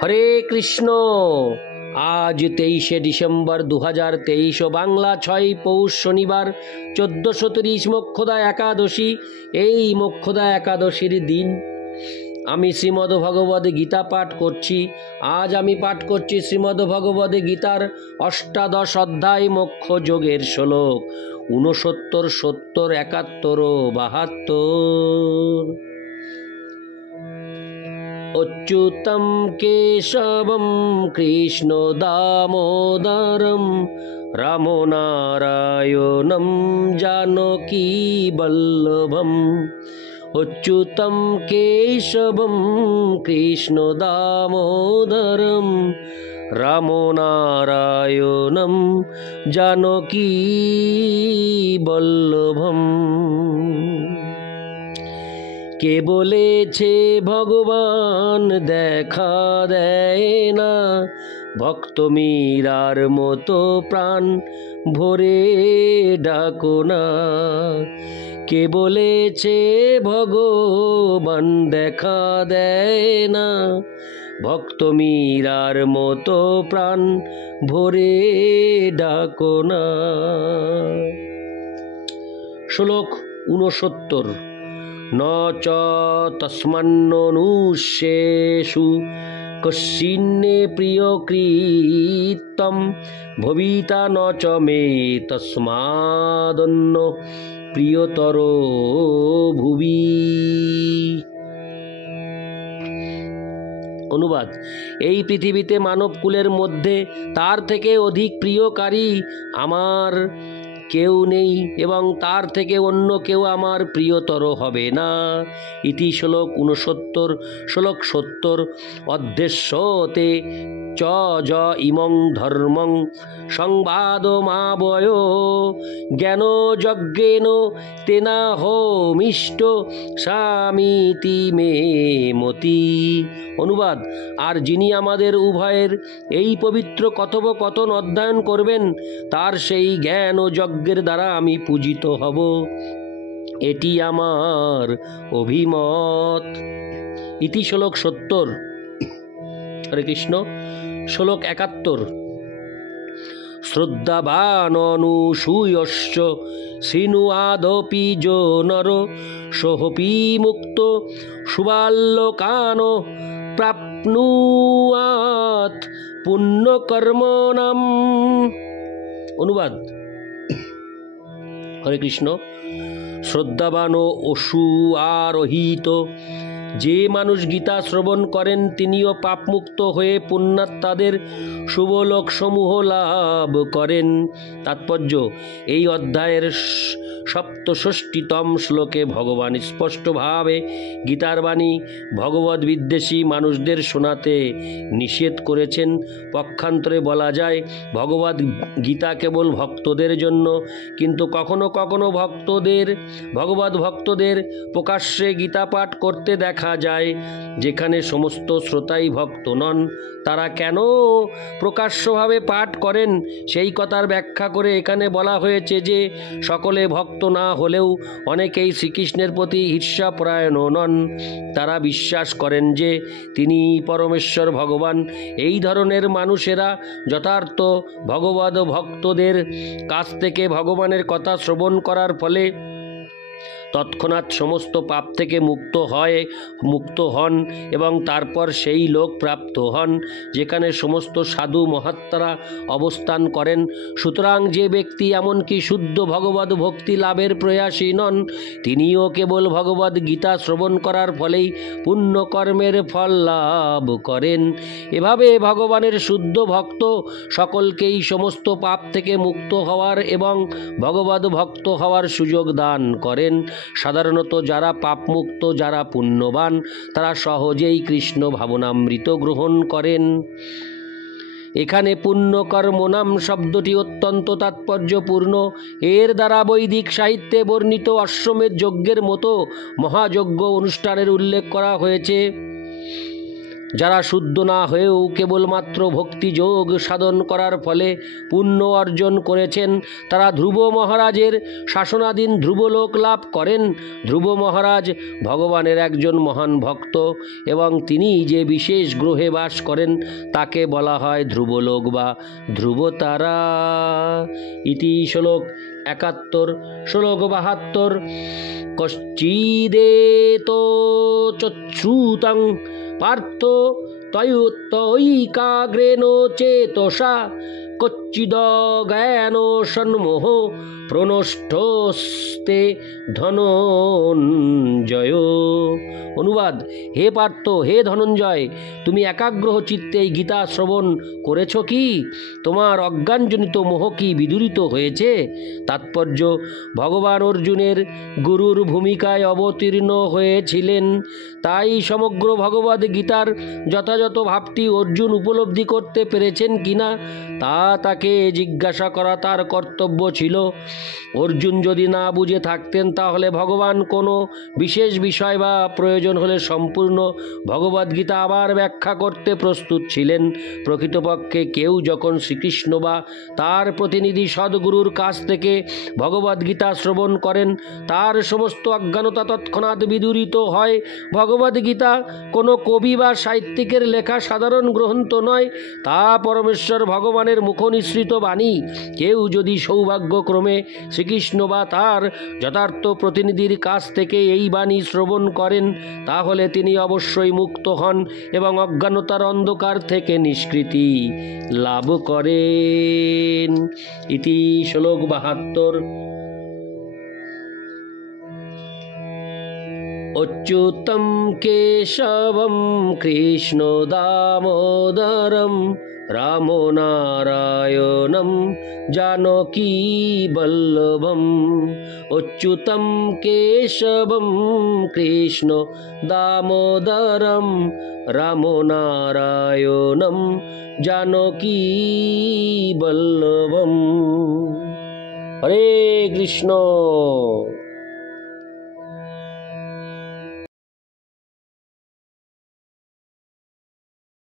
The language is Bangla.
হরে কৃষ্ণ। আজ 23শে ডিসেম্বর 2023 ও বাংলা 6 পৌষ শনিবার 1430 মোক্ষদা একাদশী। এই মোক্ষদা একাদশীর দিন আমি শ্রীমদ্ ভগবদ গীতা পাঠ করছি। আজ আমি পাঠ করছি শ্রীমদ্ ভগবদ গীতার অষ্টাদশ অধ্যায় মোক্ষ যোগের শ্লোক 69, 70, 71 ও 72। অচ্যুতম কেশবম কৃষ্ণ দামোদরম রামো নারায়ণম জানকী বল্লভম। অচ্যুতম কেশবম কৃষ্ণ দামোদরম রামো নারায়ণম জানকী বল্লভম। কে বলেছে ভগবান দেখা দেয় না, ভক্ত মীরার মতো প্রাণ ভরে ডাকো না। কে বলেছে ভগবান দেখা দেয় না, ভক্ত মীরার মতো প্রাণ ভরে ডাকো না। শ্লোক 69। ন চ তস্মান্ননুষ্যেষু কশ্চিন্নে প্রিয়কৃতম ভবিতা ন চ মে তস্মাদন্য প্রিয়তর ভুবি। অনুবাদ: এই পৃথিবীতে মানবকুলের মধ্যে তার থেকে অধিক প্রিয়কারী আমার কেউ নেই এবং তার থেকে অন্য কেউ আমার প্রিয়তর হবে না। ইতি শ্লোক 69। শ্লোক 70। অধ্যেশ্যতে চ য ইমং ধর্মং সংবাদমাবয় জ্ঞান যজ্ঞেন তেনাহমিষ্ট স্বামীতি মে মতি। অনুবাদ: আর যিনি আমাদের উভয়ের এই পবিত্র কথোপকথন অধ্যয়ন করবেন, তার সেই জ্ঞান ও যজ্ঞের দ্বারা আমি পূজিত হব, এটি আমার অভিমত। ইতি শ্লোক 70। হরে কৃষ্ণ। শ্লোক 71। শ্রদ্ধাবান অনুসূয়শ্চ শৃণুয়াদপি যো নর সোহপি মুক্ত সুবাল্যকান প্রাপ্নুয়াত পুণ্যকর্মণাম। অনুবাদ: হরে কৃষ্ণ। শ্রদ্ধাবান ও অসূয়ারোহিত যে মানুষ গীতা শ্রবণ করেন, তিনিও পাপমুক্ত হয়ে পুণ্যাত্মাদের শুভলোক সমূহ লাভ করেন। তাৎপর্য: এই অধ্যায়ের 67তম শ্লোকে ভগবান স্পষ্টভাবে গীতার বাণী ভগবদ বিদ্বেষী মানুষদের শোনাতে নিষেধ করেছেন। পক্ষান্তরে বলা যায়, ভগবদ গীতা কেবল ভক্তদের জন্য, কিন্তু কখনো কখনো ভগবদ ভক্তদের প্রকাশ্যে গীতা পাঠ করতে দেখা যায়। যেখানে সমস্ত শ্রোতাই ভক্ত নন, তারা কেন প্রকাশ্যভাবে পাঠ করেন সেই কথার ব্যাখ্যা করে এখানে বলা হয়েছে যে, সকলে ভক্ত না হলেও অনেকেই শ্রীকৃষ্ণের প্রতি ঈর্ষাপরায়ণও নন। তারা বিশ্বাস করেন যে তিনি পরমেশ্বর ভগবান। এই ধরনের মানুষেরা যথার্থ ভগবদ ভক্তদের কাছ থেকে ভগবানের কথা শ্রবণ করার ফলে তৎক্ষণাৎ সমস্ত পাপ থেকে মুক্ত হন এবং তারপর সেই লোক প্রাপ্ত হন যেখানে সমস্ত সাধু মহাত্মারা অবস্থান করেন। সুতরাং যে ব্যক্তি এমনকি শুদ্ধ ভগবদ ভক্তি লাভের প্রয়াসী নন, তিনিও কেবল ভগবদ গীতা শ্রবণ করার ফলেই পুণ্যকর্মের ফল লাভ করেন। এভাবে ভগবানের শুদ্ধ ভক্ত সকলকেই সমস্ত পাপ থেকে মুক্ত হওয়ার এবং ভগবদ ভক্ত হওয়ার সুযোগ দান করেন। সাধারণত যারা পাপমুক্ত, যারা পুণ্যবান, তারা সহজেই কৃষ্ণ ভাবনামৃত গ্রহণ করেন। এখানে পুণ্যকর্ম নাম শব্দটি অত্যন্ত তাৎপর্যপূর্ণ। এর দ্বারা বৈদিক সাহিত্যে বর্ণিত অশ্বমেধ যজ্ঞের মতো মহাযজ্ঞ অনুষ্ঠানের উল্লেখ করা হয়েছে। যারা শুদ্ধ না হয়েও কেবলমাত্র ভক্তিযোগ সাধন করার ফলে পুণ্য অর্জন করেছেন, তারা ধ্রুব মহারাজের শাসনাধীন ধ্রুবলোক লাভ করেন। ধ্রুব মহারাজ ভগবানের একজন মহান ভক্ত এবং তিনি যে বিশেষ গ্রহে বাস করেন তাকে বলা হয় ধ্রুবলোক বা ধ্রুবতারা। ইতি শ্লোক 71। শ্লোক 72। কশ্চিদেতো চচ্ছুতং পার্থ তয়ৈকাগ্রেণ চেতসা কচ্চিদজ্ঞান সন্মোহ প্রনষ্টস্তে ধনঞ্জয়। অনুবাদ: হে পার্থ, হে ধনঞ্জয়, তুমি একাগ্র চিত্তে এই গীতা শ্রবণ করেছ কি? তোমার অজ্ঞানজনিত মোহ কি বিদূরিত হয়েছে? তাৎপর্য: ভগবান অর্জুনের গুরুর ভূমিকায় অবতীর্ণ হয়েছিলেন, তাই সমগ্র ভগবদ্ গীতার যথাযথ ভাবটি অর্জুন উপলব্ধি করতে পেরেছেন কিনা তা তাকে জিজ্ঞাসা করা তার কর্তব্য ছিল। অর্জুন যদি না বুঝে থাকতেন তাহলে ভগবান কোনো বিশেষ বিষয় বা প্রয়োজন হলে সম্পূর্ণ ভগবদ্গীতা আবার ব্যাখ্যা করতে প্রস্তুত ছিলেন। প্রকৃতপক্ষে কেউ যখন শ্রীকৃষ্ণ বা তার প্রতিনিধি সদ্গুরুর কাছ থেকে ভগবদ্গীতা শ্রবণ করেন তার সমস্ত অজ্ঞানতা তৎক্ষণাৎ বিদূরিত হয়। ভগবদ্গীতা কোনো কবি বা সাহিত্যিকের লেখা সাধারণ গ্রন্থ নয়, তা পরমেশ্বর ভগবানের মুখনিসৃত বাণী। কেউ যদি সৌভাগ্যক্রমে শ্রীকৃষ্ণ বা তার যথার্থ প্রতিনিধির কাছ থেকে এই বাণী শ্রবণ করেন তাহলে তিনি অবশ্যই মুক্ত হন এবং অজ্ঞানতার অন্ধকার থেকে নিষ্কৃতি লাভ করেন। ইতি শ্লোক 72। অচ্যুতম কেশবম কৃষ্ণ দামোদরম রাম নারায়ণম জানকী বল্লভম। অচ্যুতম কেশবম কৃষ্ণ দামোদরম রাম নারায়ণম জানকী বল্লভম। হরে কৃষ্ণ।